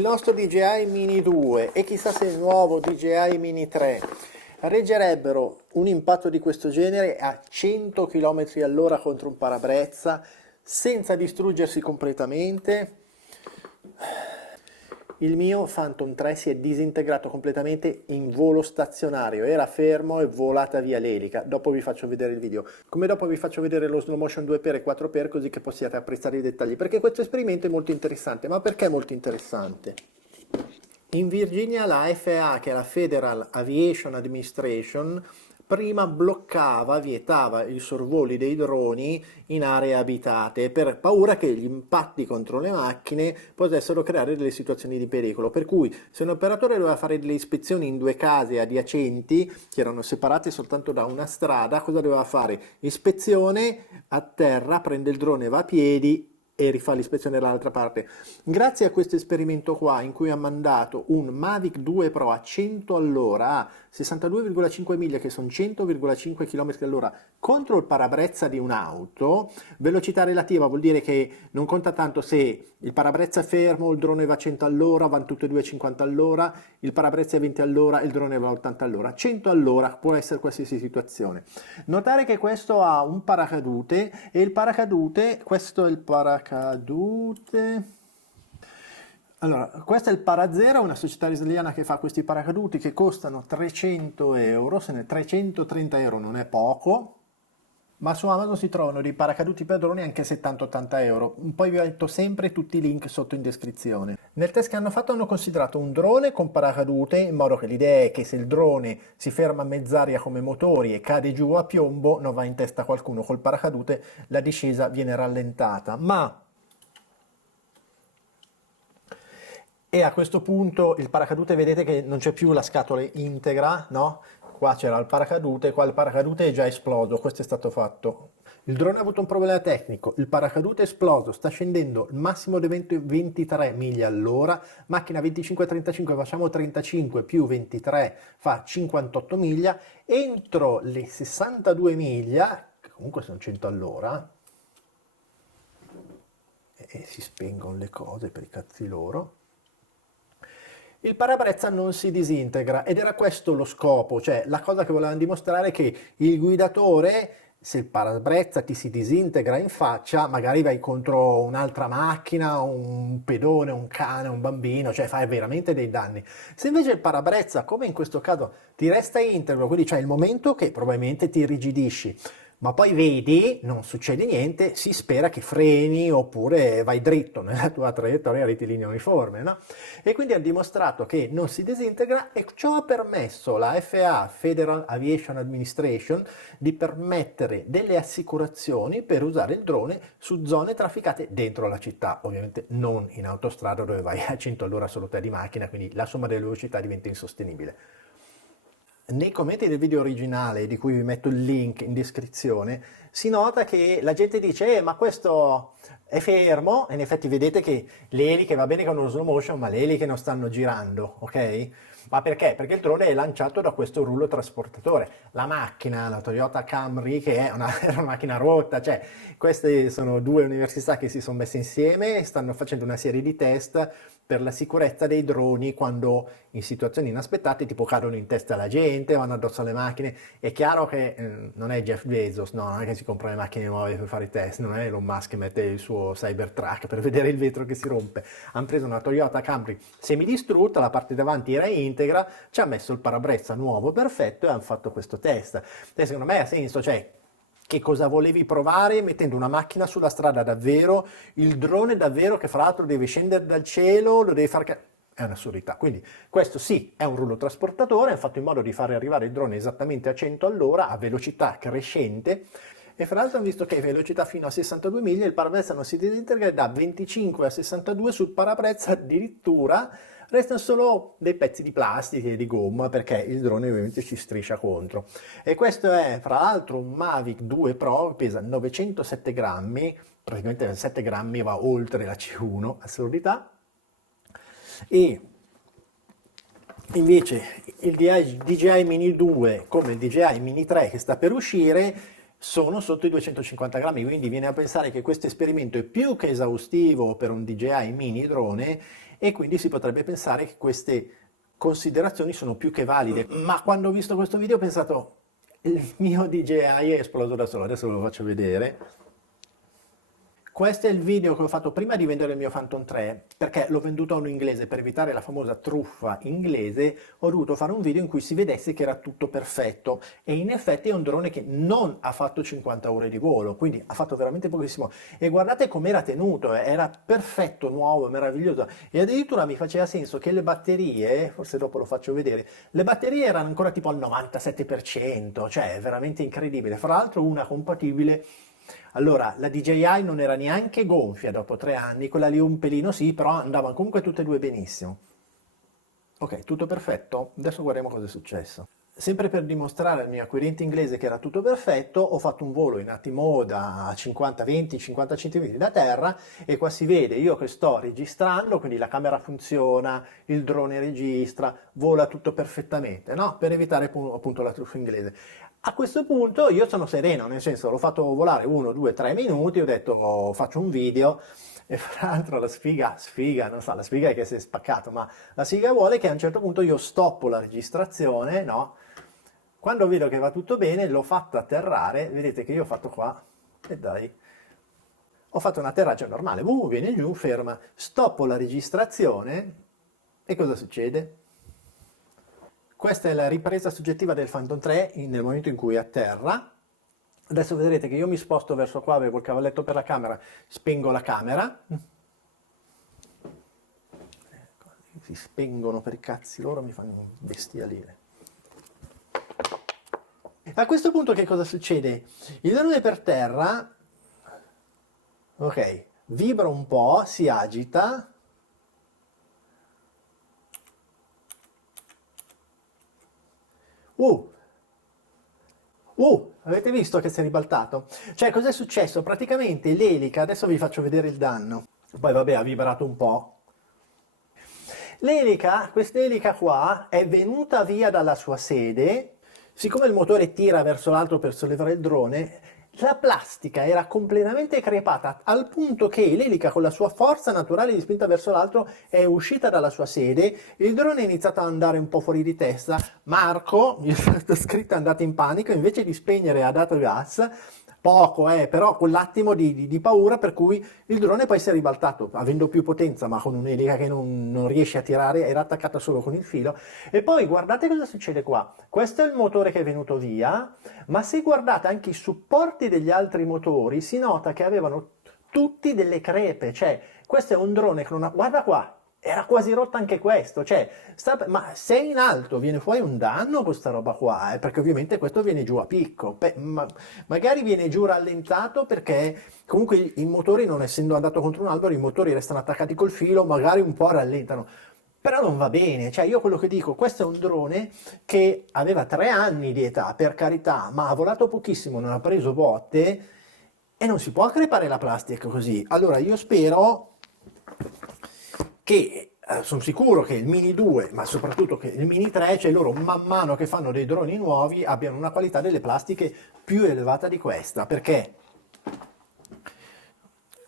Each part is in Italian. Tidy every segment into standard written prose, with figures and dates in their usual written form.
il nostro DJI Mini 2 e chissà se il nuovo DJI Mini 3 reggerebbero un impatto di questo genere a 100 km all'ora contro un parabrezza senza distruggersi completamente. Il mio Phantom 3 si è disintegrato completamente in volo stazionario, era fermo e volata via l'elica. Dopo vi faccio vedere il video, come dopo vi faccio vedere lo slow motion 2x e 4x, così che possiate apprezzare i dettagli, perché questo esperimento è molto interessante. Ma perché è molto interessante? In Virginia la FAA, che è la Federal Aviation Administration, prima vietava i sorvoli dei droni in aree abitate per paura che gli impatti contro le macchine potessero creare delle situazioni di pericolo. Per cui se un operatore doveva fare delle ispezioni in due case adiacenti, che erano separate soltanto da una strada, cosa doveva fare? Ispezione a terra, prende il drone, va a piedi e rifà l'ispezione dall'altra parte. Grazie a questo esperimento qua, in cui ha mandato un Mavic 2 Pro a 100 all'ora, a 62,5 miglia, che sono 100,5 km all'ora, contro il parabrezza di un'auto, velocità relativa vuol dire che non conta tanto se il parabrezza è fermo, il drone va a 100 all'ora, vanno tutte e due a 50 all'ora, il parabrezza è a 20 all'ora, il drone va a 80 all'ora. 100 all'ora può essere qualsiasi situazione. Notare che questo ha un paracadute e il paracadute, questo è il paracadute. Allora, questo è il Parazero, una società israeliana che fa questi paracaduti che costano 300 euro, se ne 330 euro non è poco, ma su Amazon si trovano dei paracaduti per droni anche 70-80 euro. Poi vi metto sempre tutti i link sotto in descrizione. Nel test che hanno fatto hanno considerato un drone con paracadute, in modo che l'idea è che se il drone si ferma a mezz'aria come motori e cade giù a piombo, non va in testa a qualcuno col paracadute, la discesa viene rallentata. E a questo punto il paracadute, vedete che non c'è più la scatola integra, no? Qua c'era il paracadute, qua il paracadute è già esploso, questo è stato fatto. Il drone ha avuto un problema tecnico, il paracadute è esploso, sta scendendo il massimo di 23 miglia all'ora, macchina 25-35, facciamo 35 più 23 fa 58 miglia, entro le 62 miglia, che comunque sono 100 all'ora, e si spengono le cose per i cazzi loro, il parabrezza non si disintegra ed era questo lo scopo, cioè la cosa che volevano dimostrare è che il guidatore, se il parabrezza ti si disintegra in faccia, magari vai contro un'altra macchina, un pedone, un cane, un bambino, cioè fai veramente dei danni. Se invece il parabrezza, come in questo caso, ti resta integro, quindi c'è il momento che probabilmente ti irrigidisci, ma poi vedi, non succede niente, si spera che freni oppure vai dritto nella tua traiettoria rettilinea uniforme, no? E quindi ha dimostrato che non si disintegra e ciò ha permesso alla FAA, Federal Aviation Administration, di permettere delle assicurazioni per usare il drone su zone trafficate dentro la città, ovviamente non in autostrada dove vai a 100 all'ora solo te di macchina, quindi la somma delle velocità diventa insostenibile. Nei commenti del video originale, di cui vi metto il link in descrizione, si nota che la gente dice ma questo è fermo, e in effetti vedete che le eliche, va bene con uno slow motion, ma le eliche non stanno girando, ok? Ma perché? Perché il drone è lanciato da questo rullo trasportatore. La macchina, la Toyota Camry, che è era una macchina rotta, cioè queste sono due università che si sono messe insieme e stanno facendo una serie di test per la sicurezza dei droni quando in situazioni inaspettate tipo cadono in testa alla gente, vanno addosso alle macchine. È chiaro che non è Jeff Bezos, no, non è che si compra le macchine nuove per fare i test, non è Elon Musk che mette il suo Cybertruck per vedere il vetro che si rompe. Hanno preso una Toyota Camry semidistrutta, la parte davanti era integra, ci ha messo il parabrezza nuovo perfetto e hanno fatto questo test. E secondo me ha senso, cioè che cosa volevi provare mettendo una macchina sulla strada davvero, il drone davvero che fra l'altro deve scendere dal cielo, lo devi fare... È un'assurdità. Quindi questo sì, è un rullo trasportatore, hanno fatto in modo di fare arrivare il drone esattamente a 100 all'ora, a velocità crescente, e fra l'altro hanno visto che a velocità fino a 62 miglia il parabrezza non si disintegra e da 25 a 62 sul parabrezza addirittura restano solo dei pezzi di plastica e di gomma perché il drone ovviamente ci striscia contro. E questo è fra l'altro un Mavic 2 Pro che pesa 907 grammi, praticamente 7 grammi va oltre la C1, assurdità. E invece il DJI Mini 2 come il DJI Mini 3 che sta per uscire sono sotto i 250 grammi, quindi viene a pensare che questo esperimento è più che esaustivo per un DJI Mini drone e quindi si potrebbe pensare che queste considerazioni sono più che valide. Ma quando ho visto questo video ho pensato, il mio DJI è esploso da solo, adesso ve lo faccio vedere. Questo è il video che ho fatto prima di vendere il mio Phantom 3, perché l'ho venduto a un inglese per evitare la famosa truffa inglese. Ho dovuto fare un video in cui si vedesse che era tutto perfetto, e in effetti è un drone che non ha fatto 50 ore di volo, quindi ha fatto veramente pochissimo. E guardate com'era tenuto, era perfetto, nuovo, meraviglioso, e addirittura mi faceva senso che le batterie, forse dopo lo faccio vedere, le batterie erano ancora tipo al 97%, cioè è veramente incredibile. Fra l'altro una compatibile. Allora, la DJI non era neanche gonfia dopo 3 anni, quella lì un pelino sì, però andavano comunque tutte e due benissimo. Ok, tutto perfetto? Adesso guardiamo cosa è successo. Sempre per dimostrare al mio acquirente inglese che era tutto perfetto, ho fatto un volo in attimoda a 50, 20, 50 cm da terra, e qua si vede io che sto registrando, quindi la camera funziona, il drone registra, vola tutto perfettamente, no? Per evitare appunto la truffa inglese. A questo punto io sono sereno, nel senso l'ho fatto volare 1, 2, 3 minuti, ho detto faccio un video. E fra l'altro la sfiga, non so, la sfiga è che si è spaccato, ma la sfiga vuole che a un certo punto io stoppo la registrazione, no? Quando vedo che va tutto bene, l'ho fatto atterrare, vedete che io ho fatto qua, e dai, ho fatto un atterraggio normale, viene giù, ferma, stoppo la registrazione, e cosa succede? Questa è la ripresa soggettiva del Phantom 3 nel momento in cui atterra. Adesso vedrete che io mi sposto verso qua, avevo il cavalletto per la camera, spengo la camera. Si spengono per i cazzi loro, mi fanno bestialire. A questo punto che cosa succede? Il drone è per terra, ok, vibra un po', si agita. Uh, avete visto che si è ribaltato? Cioè, cos'è successo? Praticamente l'elica, adesso vi faccio vedere il danno. Poi vabbè, ha vibrato un po'. L'elica, quest'elica qua, è venuta via dalla sua sede. Siccome il motore tira verso l'alto per sollevare il drone, la plastica era completamente crepata, al punto che l'elica, con la sua forza naturale di spinta verso l'alto, è uscita dalla sua sede. Il drone è iniziato ad andare un po' fuori di testa. Marco, mi è stato scritto, è andato in panico, invece di spegnere ha dato gas. Poco, però quell'attimo di paura, per cui il drone poi si è ribaltato, avendo più potenza, ma con un'elica che non riesce a tirare, era attaccata solo con il filo. E poi guardate cosa succede qua. Questo è il motore che è venuto via, ma se guardate anche i supporti degli altri motori, si nota che avevano tutti delle crepe. Cioè, questo è un drone che non ha... Guarda qua! Era quasi rotto anche questo, cioè, ma se in alto viene fuori un danno questa roba qua, perché ovviamente questo viene giù a picco. Magari viene giù rallentato perché comunque i motori, non essendo andato contro un albero, i motori restano attaccati col filo, magari un po' rallentano. Però non va bene, cioè io quello che dico, questo è un drone che aveva 3 anni di età, per carità, ma ha volato pochissimo, non ha preso botte, e non si può crepare la plastica così. Allora io spero che, sono sicuro che il Mini 2, ma soprattutto che il Mini 3, cioè loro man mano che fanno dei droni nuovi, abbiano una qualità delle plastiche più elevata di questa, perché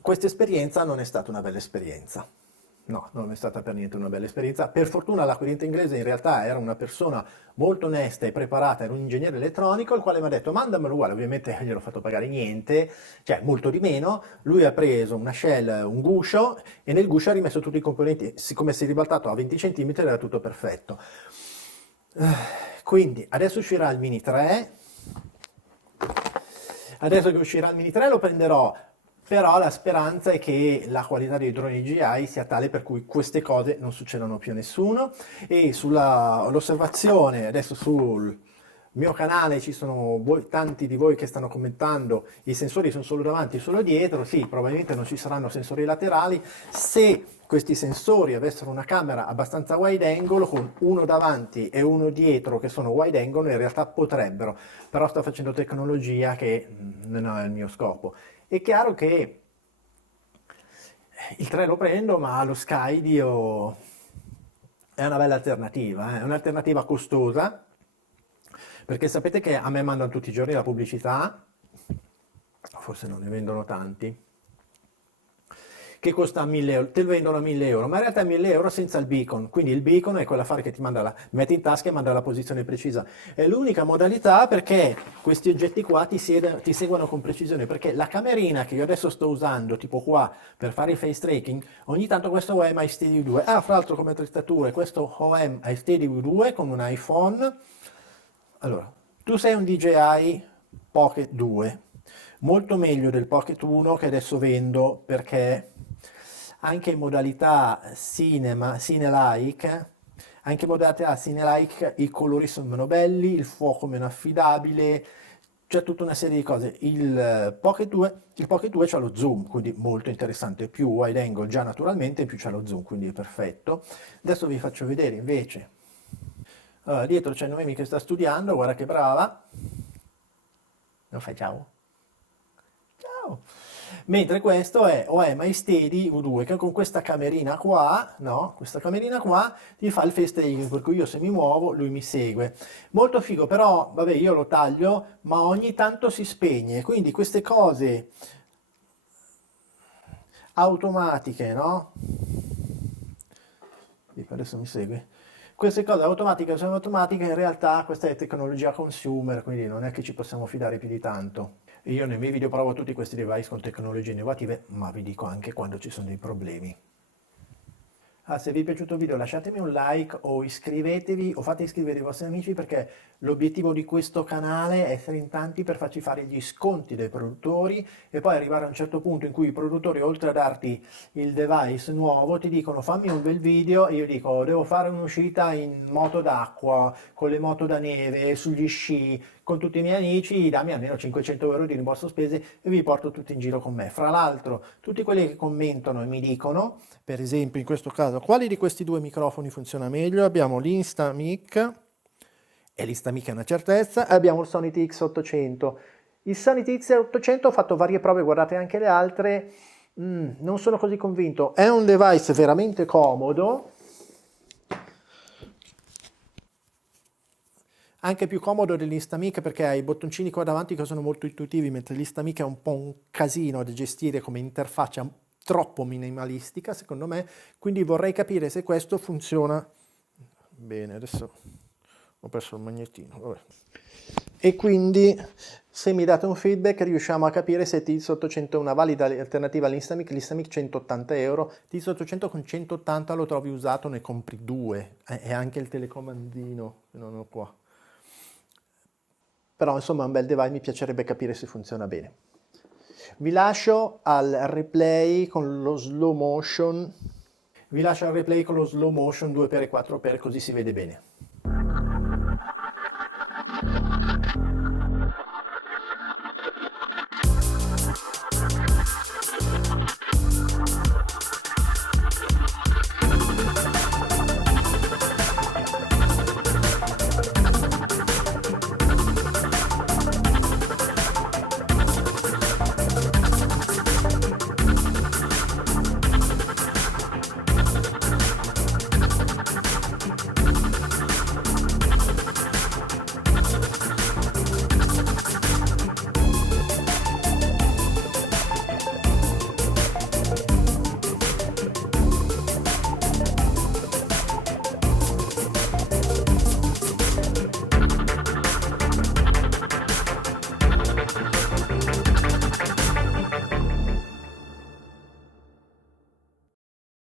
questa esperienza non è stata una bella esperienza. No, non è stata per niente una bella esperienza. Per fortuna l'acquirente inglese in realtà era una persona molto onesta e preparata, era un ingegnere elettronico, il quale mi ha detto mandamelo uguale, ovviamente gliel'ho fatto pagare niente, cioè molto di meno. Lui ha preso una shell, un guscio, e nel guscio ha rimesso tutti i componenti, siccome si è ribaltato a 20 cm era tutto perfetto. Quindi adesso uscirà il Mini 3, adesso che uscirà il Mini 3 lo prenderò. Però la speranza è che la qualità dei droni DJI sia tale per cui queste cose non succedano più a nessuno. E sull'osservazione, adesso sul mio canale ci sono tanti di voi che stanno commentando, i sensori sono solo davanti e solo dietro. Sì, probabilmente non ci saranno sensori laterali. Se questi sensori avessero una camera abbastanza wide angle, con uno davanti e uno dietro che sono wide angle, in realtà potrebbero, però sto facendo tecnologia che non è il mio scopo. È chiaro che il 3 lo prendo, ma lo Skydio è una bella alternativa, è un'alternativa costosa, perché sapete che a me mandano tutti i giorni la pubblicità, forse non ne vendono tanti, che costa 1000 euro, te lo vendono a 1000 euro, ma in realtà è 1000 euro senza il beacon, quindi il beacon è quell'affare che ti manda metti in tasca e manda la posizione precisa. È l'unica modalità perché questi oggetti qua ti seguono con precisione, perché la camerina che io adesso sto usando, tipo qua, per fare il face tracking, ogni tanto questo OM iSteady 2, fra l'altro come attrezzature, questo OM iSteady 2 con un iPhone, allora, tu sei un DJI Pocket 2, molto meglio del Pocket 1 che adesso vendo perché anche in modalità cinema, cine-like, anche in modalità cine-like i colori sono meno belli, il fuoco meno affidabile, c'è tutta una serie di cose. Il Pocket 2 c'ha lo zoom, quindi molto interessante, più wide angle già naturalmente, in più c'ha lo zoom, quindi è perfetto. Adesso vi faccio vedere invece. Allora, dietro c'è Noemi che sta studiando, guarda che brava. Non fai ciao? Ciao! Mentre questo è OM iSteady V2 che con questa camerina qua, no? Questa camerina qua ti fa il face tracking, per cui io se mi muovo lui mi segue. Molto figo, però vabbè io lo taglio, ma ogni tanto si spegne, quindi queste cose automatiche, no? Adesso mi segue. Queste cose automatiche sono automatiche, in realtà questa è tecnologia consumer, quindi non è che ci possiamo fidare più di tanto. Io nei miei video provo tutti questi device con tecnologie innovative, ma vi dico anche quando ci sono dei problemi. Se vi è piaciuto il video lasciatemi un like o iscrivetevi o fate iscrivere i vostri amici perché l'obiettivo di questo canale è essere in tanti per farci fare gli sconti dai produttori e poi arrivare a un certo punto in cui i produttori oltre a darti il device nuovo ti dicono fammi un bel video e io dico devo fare un'uscita in moto d'acqua, con le moto da neve, sugli sci, con tutti i miei amici, dammi almeno 500 euro di rimborso spese e vi porto tutti in giro con me. Fra l'altro, tutti quelli che commentano e mi dicono, per esempio in questo caso, quali di questi due microfoni funziona meglio? Abbiamo l'Instamic, e l'Instamic è una certezza, e abbiamo il Sony TX800. Il Sony TX800 ho fatto varie prove, guardate anche le altre, non sono così convinto. È un device veramente comodo, anche più comodo dell'Instamic perché ha i bottoncini qua davanti che sono molto intuitivi, mentre l'Instamic è un po' un casino da gestire come interfaccia, troppo minimalistica secondo me, quindi vorrei capire se questo funziona bene. Adesso ho perso il magnetino, vabbè. E quindi se mi date un feedback riusciamo a capire se TX800 è una valida alternativa all'Instamic. L'Instamic 180 euro, TX800 con 180 lo trovi usato, ne compri due, e anche il telecomandino che non ho qua. Però insomma è un bel device, mi piacerebbe capire se funziona bene. Vi lascio al replay con lo slow motion. Vi lascio al replay con lo slow motion 2x e 4x così si vede bene.